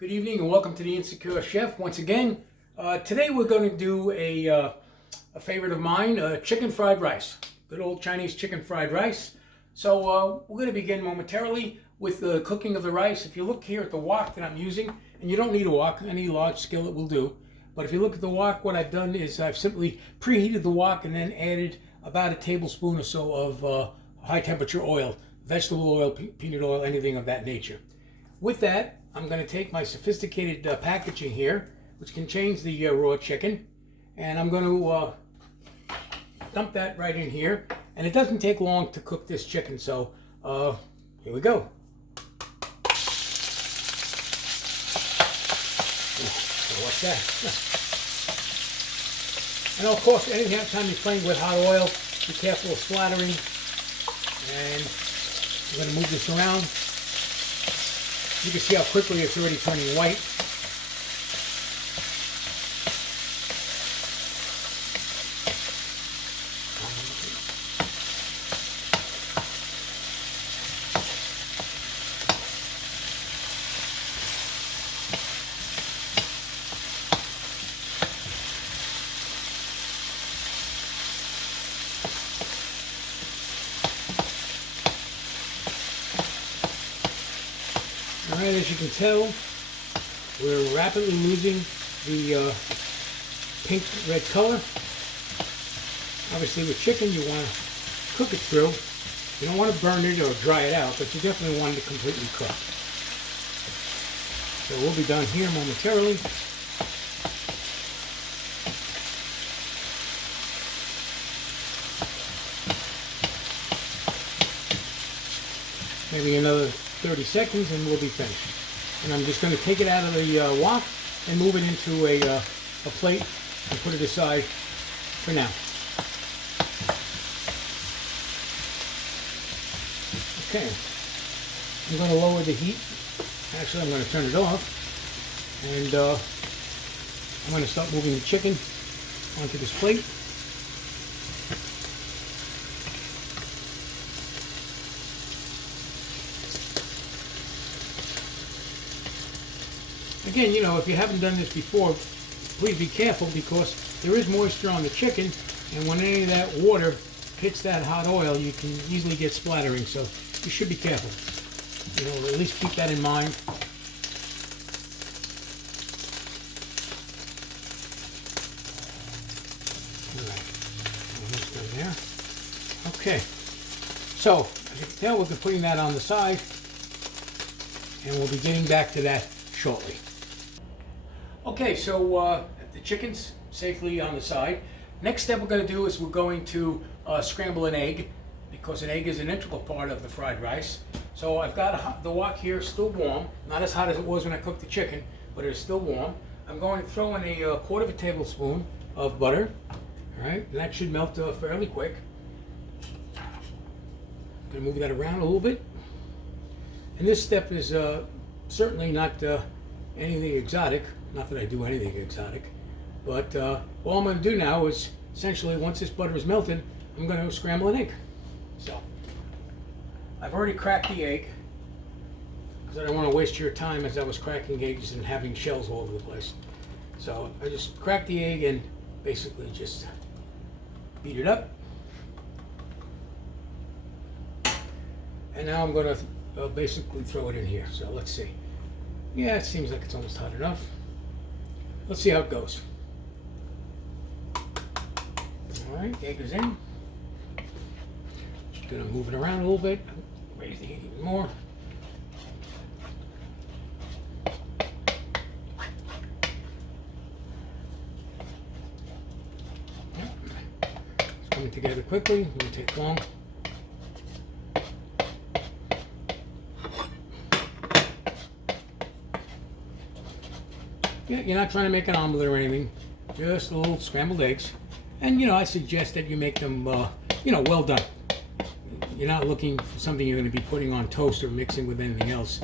Good evening and welcome to the Insecure Chef once again. Today we're going to do a favorite of mine, chicken fried rice. Good old Chinese chicken fried rice. So we're going to begin momentarily with the cooking of the rice. If you look here at the wok that I'm using, and you don't need a wok, any large skillet will do. But if you look at the wok, what I've done is I've simply preheated the wok and then added about a tablespoon or so of high temperature oil, vegetable oil, peanut oil, anything of that nature. With that, I'm going to take my sophisticated packaging here, which contains the raw chicken, and I'm going to dump that right in here. And it doesn't take long to cook this chicken, so here we go. So what's that? And of course, anytime you're playing with hot oil, be careful of splattering. And I'm going to move this around. You can see how quickly it's already turning white. Alright, as you can tell, we're rapidly losing the pink-red color. Obviously with chicken you want to cook it through. You don't want to burn it or dry it out, but you definitely want it to completely cook. So we'll be done here momentarily. Maybe another 30 seconds and we'll be finished. And I'm just going to take it out of the wok and move it into a plate and put it aside for now. Okay, I'm going to lower the heat. Actually, I'm going to turn it off, and I'm going to start moving the chicken onto this plate. Again, you know, if you haven't done this before, please be careful because there is moisture on the chicken, and when any of that water hits that hot oil, you can easily get splattering, so you should be careful. You know, at least keep that in mind. Alright, almost done there. Okay, so as you can tell, we'll be putting that on the side, and we'll be getting back to that shortly. Okay, so the chicken's safely on the side. Next step we're going to do is we're going to scramble an egg, because an egg is an integral part of the fried rice. So I've got the wok here still warm, not as hot as it was when I cooked the chicken, but it is still warm. I'm going to throw in a quarter of a tablespoon of butter. All right, and that should melt fairly quick. Going to move that around a little bit. And this step is certainly not anything exotic. Not that I do anything exotic, but all I'm going to do now is essentially, once this butter is melted, I'm going to scramble an egg. So I've already cracked the egg because I don't want to waste your time as I was cracking eggs and having shells all over the place. So I just cracked the egg and basically just beat it up. And now I'm going to basically throw it in here. So let's see. Yeah, it seems like it's almost hot enough. Let's see how it goes. Alright, egg is in. Just gonna move it around a little bit, raise the heat even more. It's coming together quickly, it won't take long. Yeah, you're not trying to make an omelet or anything, just little scrambled eggs. And, you know, I suggest that you make them, you know, well done. You're not looking for something you're going to be putting on toast or mixing with anything else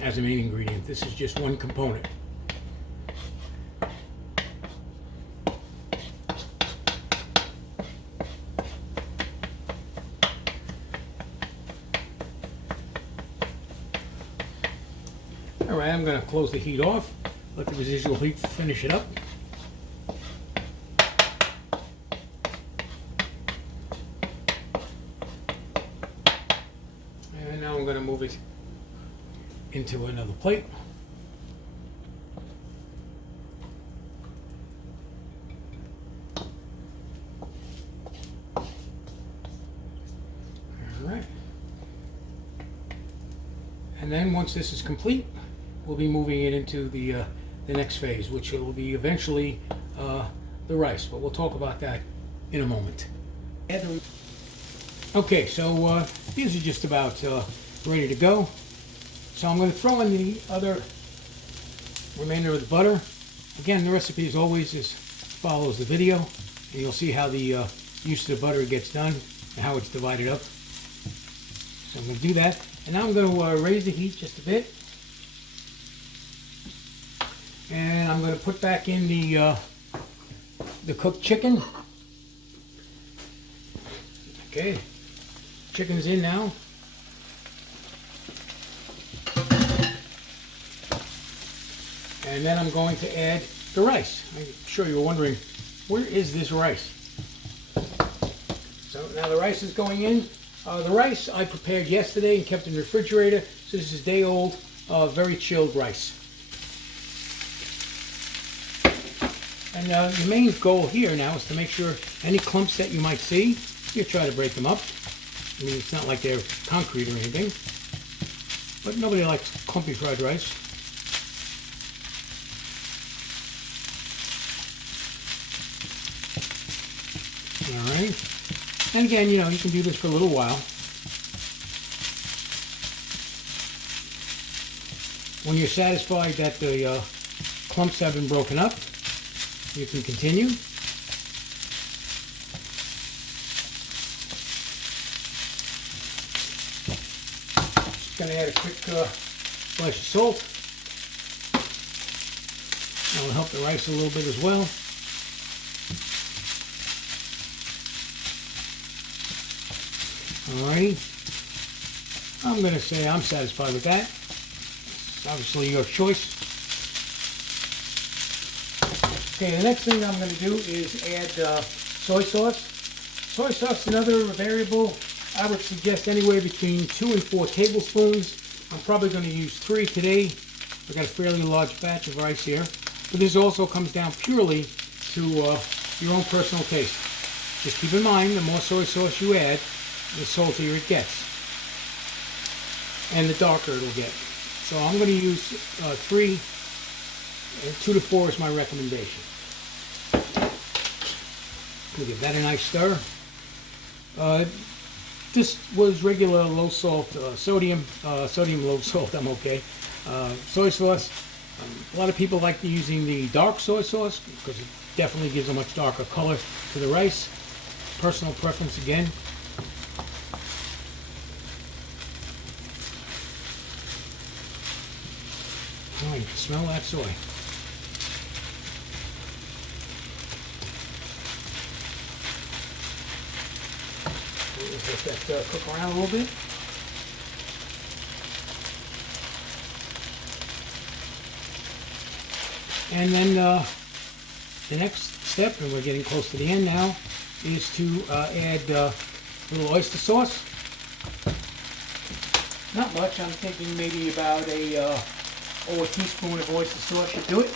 as a main ingredient. This is just one component. All right, I'm going to close the heat off, let the residual heat finish it up. And now I'm going to move it into another plate. Alright. And then once this is complete, we'll be moving it into the next phase, which will be eventually the rice, but we'll talk about that in a moment. Okay, so these are just about ready to go. So I'm going to throw in the other remainder of the butter. Again, the recipe as always follows the video, and you'll see how the use of the butter gets done and how it's divided up. So I'm going to do that, and now I'm going to raise the heat just a bit, and I'm going to put back in the cooked chicken. Okay, chicken's in now. And then I'm going to add the rice. I'm sure you're wondering, where is this rice? So now the rice is going in. The rice I prepared yesterday and kept in the refrigerator. So this is day old, very chilled rice. And the main goal here now is to make sure any clumps that you might see, you try to break them up. I mean, it's not like they're concrete or anything. But nobody likes clumpy fried rice. Alright, and again, you know, you can do this for a little while. When you're satisfied that the clumps have been broken up, you can continue. Just going to add a quick splash of salt. That will help the rice a little bit as well. Alrighty, I'm going to say I'm satisfied with that. It's obviously your choice. Okay, the next thing I'm going to do is add soy sauce. Soy sauce is another variable. I would suggest anywhere between 2 and 4 tablespoons. I'm probably going to use 3 today. I've got a fairly large batch of rice here. But this also comes down purely to your own personal taste. Just keep in mind, the more soy sauce you add, the saltier it gets, and the darker it'll get. So I'm going to use 3, and 2 to 4 is my recommendation. We'll give that a nice stir. This was regular low salt, sodium low salt, I'm okay. Soy sauce. A lot of people like using the dark soy sauce because it definitely gives a much darker color to the rice. Personal preference again. Oh, you can smell that soy. Just let that cook around a little bit. And then the next step, and we're getting close to the end now, is to add a little oyster sauce. Not much. I'm thinking maybe about a teaspoon of oyster sauce should do it.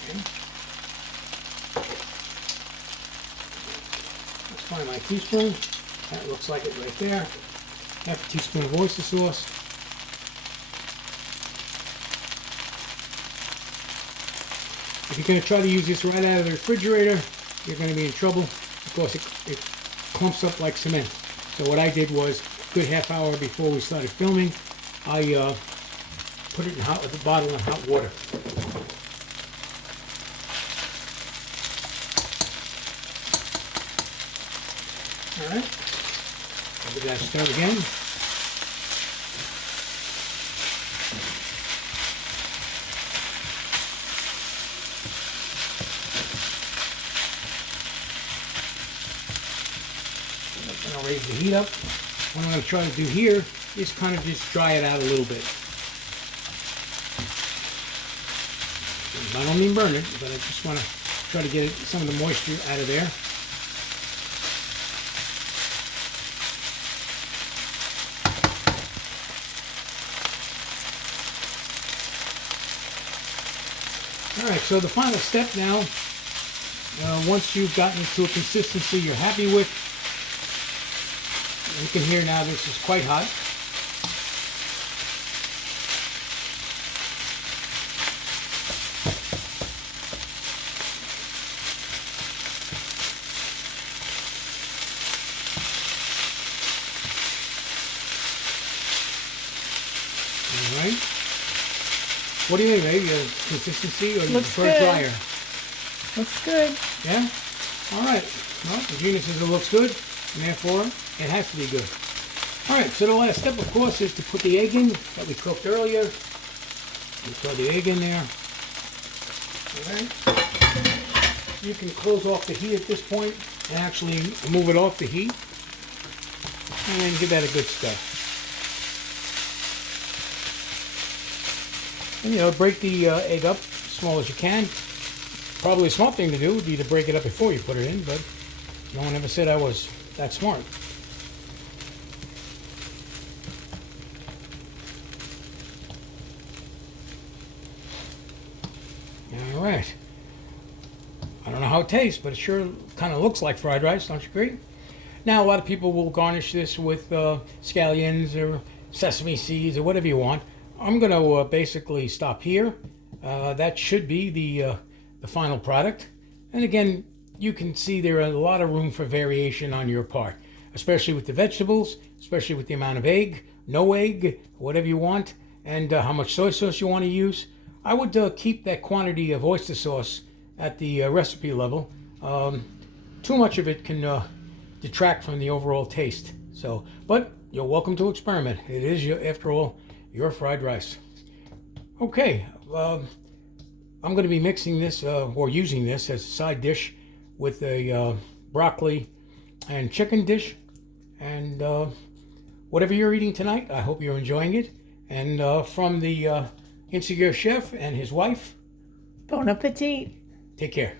Okay. Let's find my teaspoon. That looks like it right there. Half a teaspoon of oyster sauce. If you're going to try to use this right out of the refrigerator, you're going to be in trouble because it clumps up like cement. So what I did was, a good half hour before we started filming, I put it in the bottle in hot water. All right, I'll give that a stir again. I'll raise the heat up. What I'm going to try to do here just kind of just dry it out a little bit. I don't mean burn it, but I just want to try to get some of the moisture out of there. All right, so the final step now, once you've gotten to a consistency you're happy with, you can hear now this is quite hot. All right. What do you think, maybe a consistency or you prefer drier? Looks good. Yeah? All right. Well, Regina says it looks good, and therefore it has to be good. All right, so the last step, of course, is to put the egg in that we cooked earlier. You throw the egg in there. All right. You can close off the heat at this point and actually move it off the heat. And then give that a good stir. And, you know, break the egg up as small as you can. Probably a smart thing to do would be to break it up before you put it in, but no one ever said I was that smart. All right. I don't know how it tastes, but it sure kind of looks like fried rice, don't you agree? Now, a lot of people will garnish this with scallions or sesame seeds or whatever you want. I'm going to basically stop here. That should be the final product. And again, you can see there are a lot of room for variation on your part, especially with the vegetables, especially with the amount of egg, no egg, whatever you want, and how much soy sauce you want to use. I would keep that quantity of oyster sauce at the recipe level. Too much of it can detract from the overall taste. So, but you're welcome to experiment. It is, after all, your fried rice. Okay, I'm going to be mixing this or using this as a side dish with a broccoli and chicken dish. And whatever you're eating tonight, I hope you're enjoying it. And from the Insecure Chef and his wife, Bon appetit. take care.